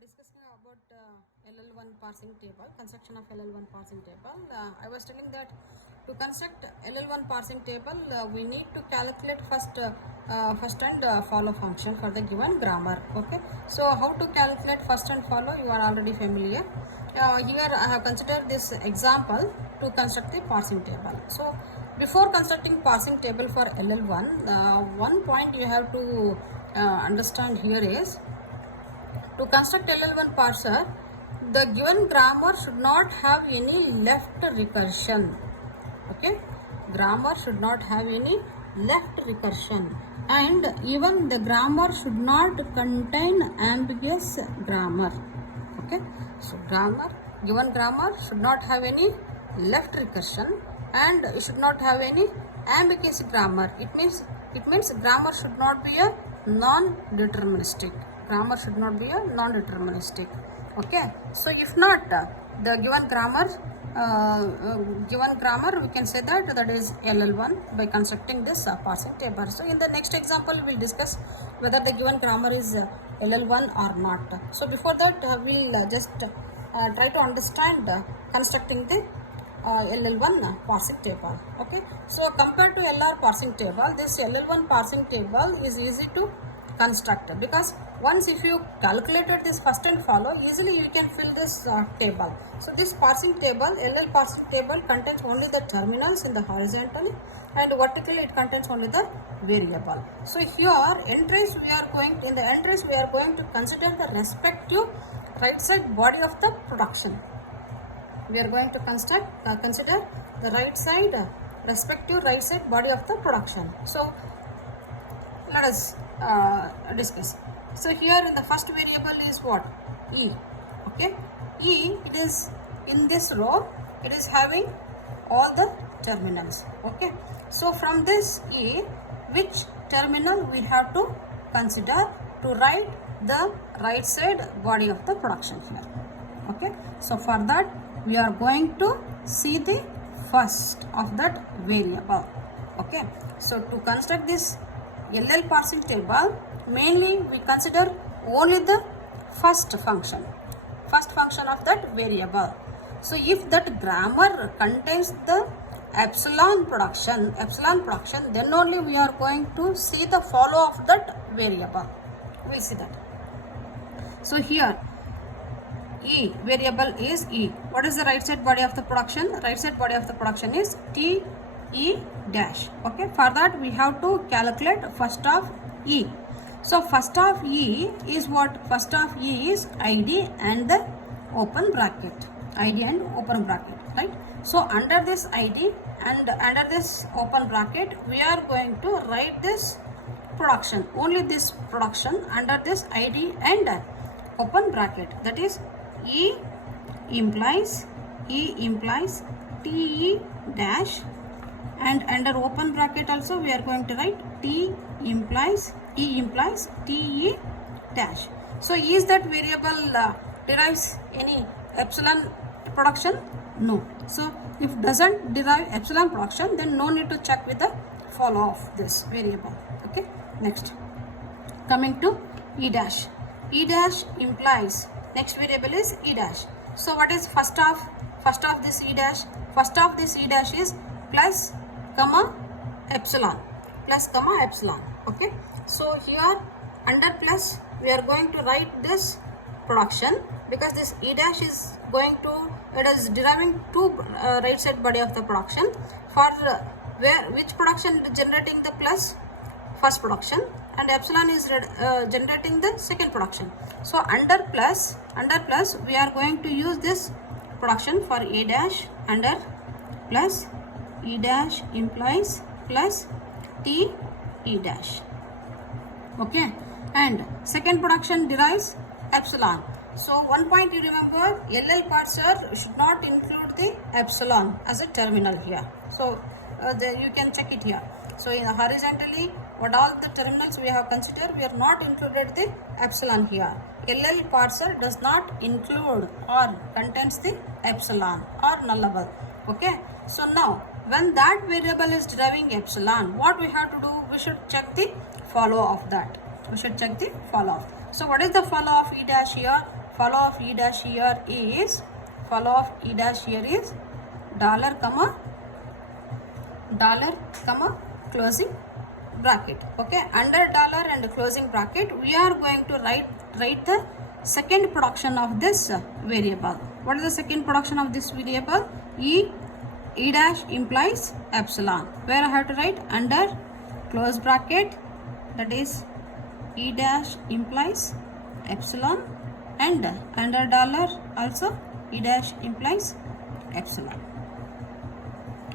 discussing about LL1 parsing table, construction of LL1 parsing table. I was telling that to construct LL1 parsing table, we need to calculate first and follow function for the given grammar. Okay, so how to calculate first and follow, you are already familiar. Here I have considered this example to construct the parsing table. So before constructing parsing table for LL1, one point you have to understand here is, to construct LL1 parser, the given grammar should not have any left recursion. Okay, grammar should not have any left recursion, and even the grammar should not contain ambiguous grammar. Okay, so given grammar should not have any left recursion, and it should not have any ambiguous grammar. It means grammar should not be a non-deterministic. Grammar should not be a non-deterministic. Okay, so if not, the given grammar we can say that is LL1 by constructing this parsing table. So in the next example we will discuss whether the given grammar is LL1 or not. So before that we will just try to understand constructing the LL1 parsing table. Okay, so compared to LR parsing table, this LL1 parsing table is easy to construct, because once if you calculated this first and follow, easily you can fill this table. So this parsing table, LL parsing table, contains only the terminals in the horizontally, and vertically it contains only the variable. So here entries we are going to consider the respective right side body of the production. We are going to consider the respective right side body of the production. So let us discuss. So here in the first variable is what? E. Okay, E, it is in this row, it is having all the terminals. Okay, so from this E, which terminal we have to consider to write the right side body of the production here. Okay, so for that we are going to see the first of that variable. Okay, so to construct this LL parsing table, mainly we consider only the first function of that variable. So if that grammar contains the epsilon production, then only we are going to see the follow of that variable. We will see that. So here E, variable is E. What is the right side body of the production? Right side body of the production is T E dash. Okay, for that we have to calculate first of E. So first of E is what? First of E is ID and the open bracket. ID and open bracket, right? So under this ID and under this open bracket, we are going to write this production, only this production under this ID and open bracket. That is E implies TE dash, and under open bracket also we are going to write E implies TE dash. So is that variable derives any epsilon production? No. So if doesn't derive epsilon production, then no need to check with the follow of this variable. Okay, next coming to E dash. E dash implies, next variable is E dash. So what is first of this E dash? First of this E dash is plus comma epsilon. Okay, so here under plus we are going to write this production, because this E dash is going to, it is deriving two right side body of the production. For which production is generating the plus? First production, and epsilon is generating the second production. So under plus we are going to use this production for E dash under plus E dash implies plus T E dash. Okay, and second production derives epsilon. So one point you remember, LL parser should not include the epsilon as a terminal here. So you can check it here. So in horizontally, what all the terminals we have considered, we have not included the epsilon here. LL parser does not include or contains the epsilon or nullable. Okay, so now when that variable is deriving epsilon, what we have to do? We should check the follow of that. So what is the follow of E dash here? follow of E dash here is dollar comma closing bracket. Okay, under dollar and closing bracket we are going to write the second production of this variable. What is the second production of this variable? E dash implies epsilon, where I have to write under close bracket, that is E dash implies epsilon, and under dollar also E dash implies epsilon,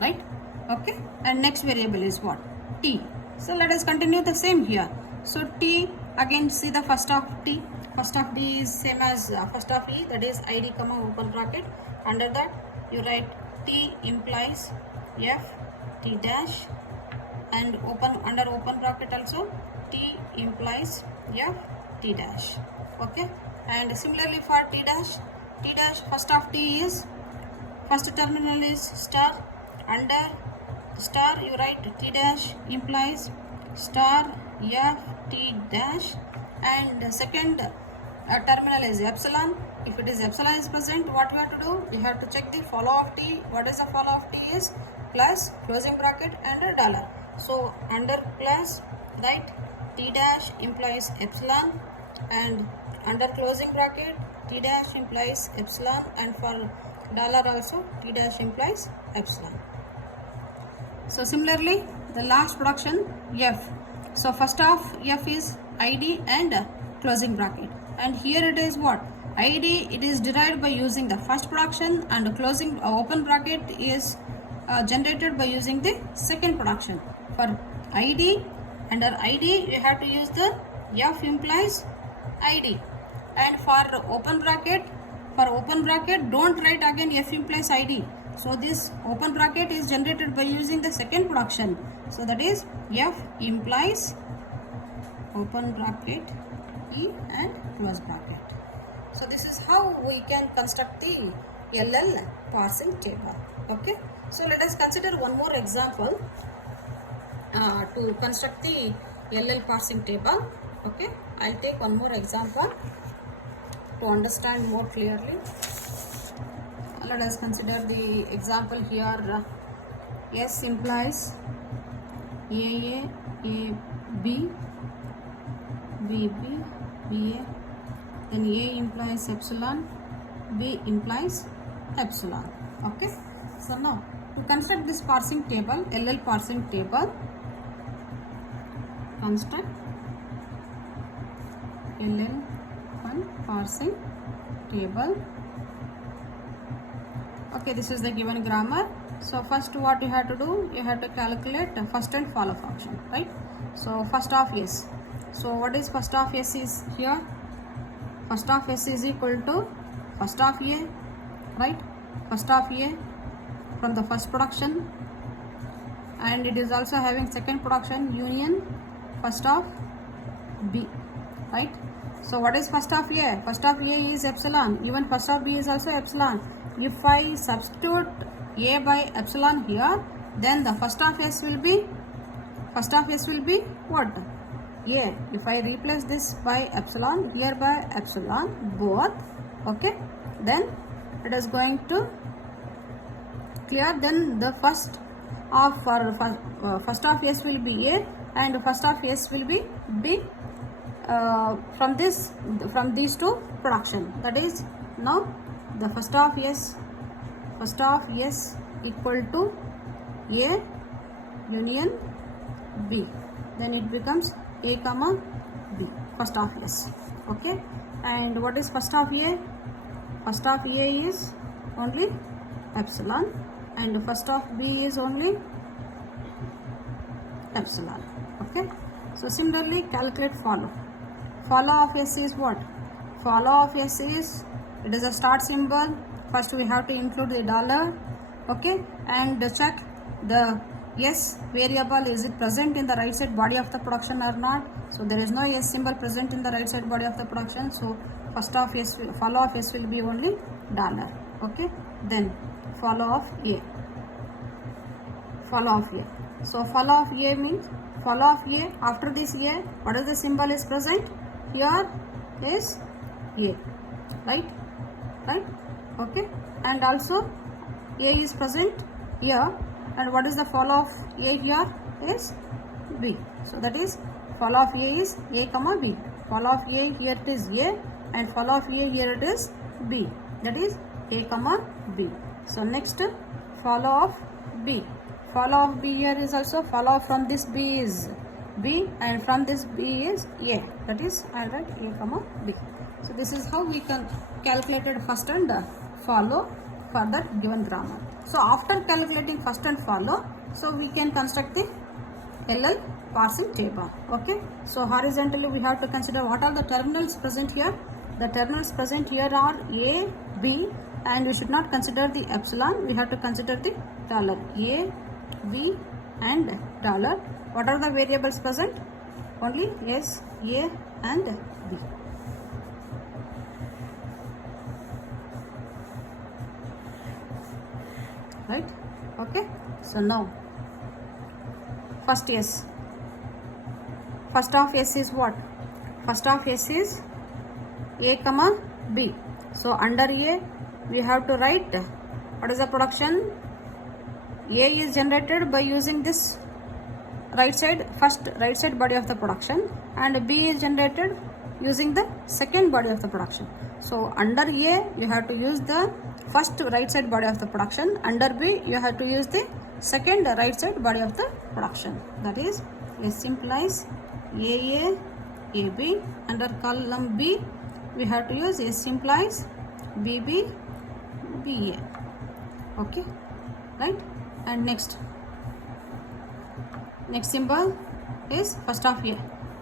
right? Okay, and next variable is what? T. So let us continue the same here. So T, again see the first of T. First of D is same as first of E, that is ID comma open bracket. Under that you write T implies F T dash, and under open bracket also T implies F T dash. Okay, and similarly for T dash, first of T is, first terminal is star, under star you write T dash implies star F T dash, and second terminal is epsilon. If it is epsilon is present, what you have to do? You have to check the follow of T. What is the follow of T is? Plus closing bracket and dollar. So under plus write T dash implies epsilon, and under closing bracket T dash implies epsilon, and for dollar also T dash implies epsilon. So similarly the last production F. So first of F is ID and closing bracket, and here it is what? ID, it is derived by using the first production, and closing open bracket is generated by using the second production. For ID, under ID you have to use the F implies ID, and for open bracket don't write again F implies ID. So this open bracket is generated by using the second production. So that is F implies open bracket E and close bracket. So this is how we can construct the LL parsing table. Okay. So let us consider one more example to construct the LL parsing table. Okay. I'll take one more example to understand more clearly. Let us consider the example here. S implies AA, B, B, BA, then A implies epsilon, B implies epsilon. Okay. So now to construct this parsing table, LL parsing table, construct LL1 parsing table. Okay, this is the given grammar. So first what you have to do, you have to calculate first and follow function, right? So first of S. So what is first of S is here? First of S is equal to first of A, right? First of A from the first production, and it is also having second production union first of B, right? So what is first of A? First of A is epsilon. Even first of B is also epsilon. If I substitute A by epsilon here, then the first of S will be what? A. If I replace this by epsilon, here by epsilon, both, okay, then it is going to clear. Then the first of first of S will be A, and first of S will be B from these two production. That is now the first of S equal to A union B. Then it becomes A comma B, first of S. Okay. And what is first of A? First of A is only epsilon, and first of B is only epsilon. Okay. So similarly calculate follow. Follow of S is what? Follow of S is, it is a start symbol. First we have to include the dollar, okay, and check the S variable, is it present in the right side body of the production or not. So there is no S symbol present in the right side body of the production, so first of S, follow of S will be only dollar. Okay, then follow of A. So follow of A means follow of A, after this A, what is the symbol is present? Here is A. right, okay. And also a is present here, and what is the follow of a here is b. So that is follow of a is a comma b. Follow of a here it is a, and follow of a here it is b. That is a comma b. So next follow of b. Follow of b here is also follow from this b is b, and from this b is a. That is I write a comma b. So this is how we can calculate first and follow for that given grammar. So after calculating first and follow, so we can construct the LL parsing table. Okay. So horizontally we have to consider what are the terminals present here. The terminals present here are a, b, and we should not consider the epsilon. We have to consider the dollar. A, b, and dollar. What are the variables present? Only S, A, and B. Right? Okay. So now first S. First of S is what? First of S is A comma B. So under A we have to write what is the production. A is generated by using this right side, first right side body of the production, and B is generated using the second body of the production. So under A you have to use the first right side body of the production. Under B you have to use the second right side body of the production. That is S implies AA, AB. Under column B we have to use S implies BB, BA. Okay, right? And next symbol is first of A.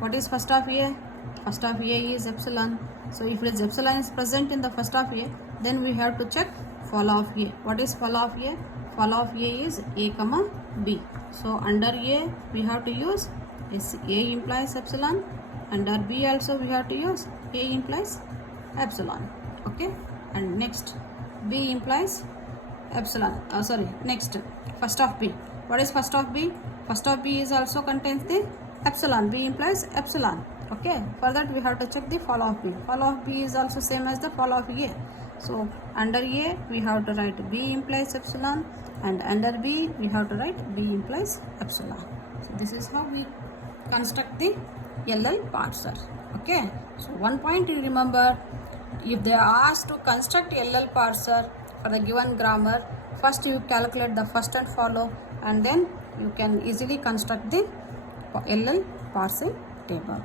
What is first of A? First of A is epsilon. So if it is epsilon is present in the first of A, then we have to check follow of A. What is follow of A? Follow of A is A comma B. So under A we have to use S. A implies epsilon. Under B also we have to use A implies epsilon. Okay. And next B implies epsilon. Next first of B. What is first of B? First of B is also contains the epsilon. B implies epsilon. Okay. For that we have to check the follow of B. Follow of B is also same as the follow of A. So under A we have to write B implies epsilon, and under B we have to write B implies epsilon. So this is how we construct the LL parser. Okay. So one point you remember, if they are asked to construct LL parser for the given grammar, first you calculate the first and follow, and then you can easily construct the LL parsing table.